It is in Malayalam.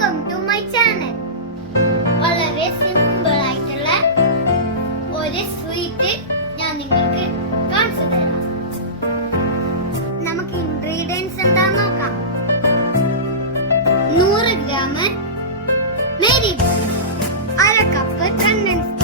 Welcome to my channel. വളരെ സിമ്പിൾ ആയിട്ടുള്ള ഒരു സ്വീറ്റ് ഞാൻ നിങ്ങൾക്ക് കാണിച്ചു തരാം. നമുക്ക് ഇൻഗ്രീഡിയൻസ് എന്താന്ന് നോക്കാം. 100 ഗ്രാം മേരി 1 കപ്പ് കണ്ടൻസ്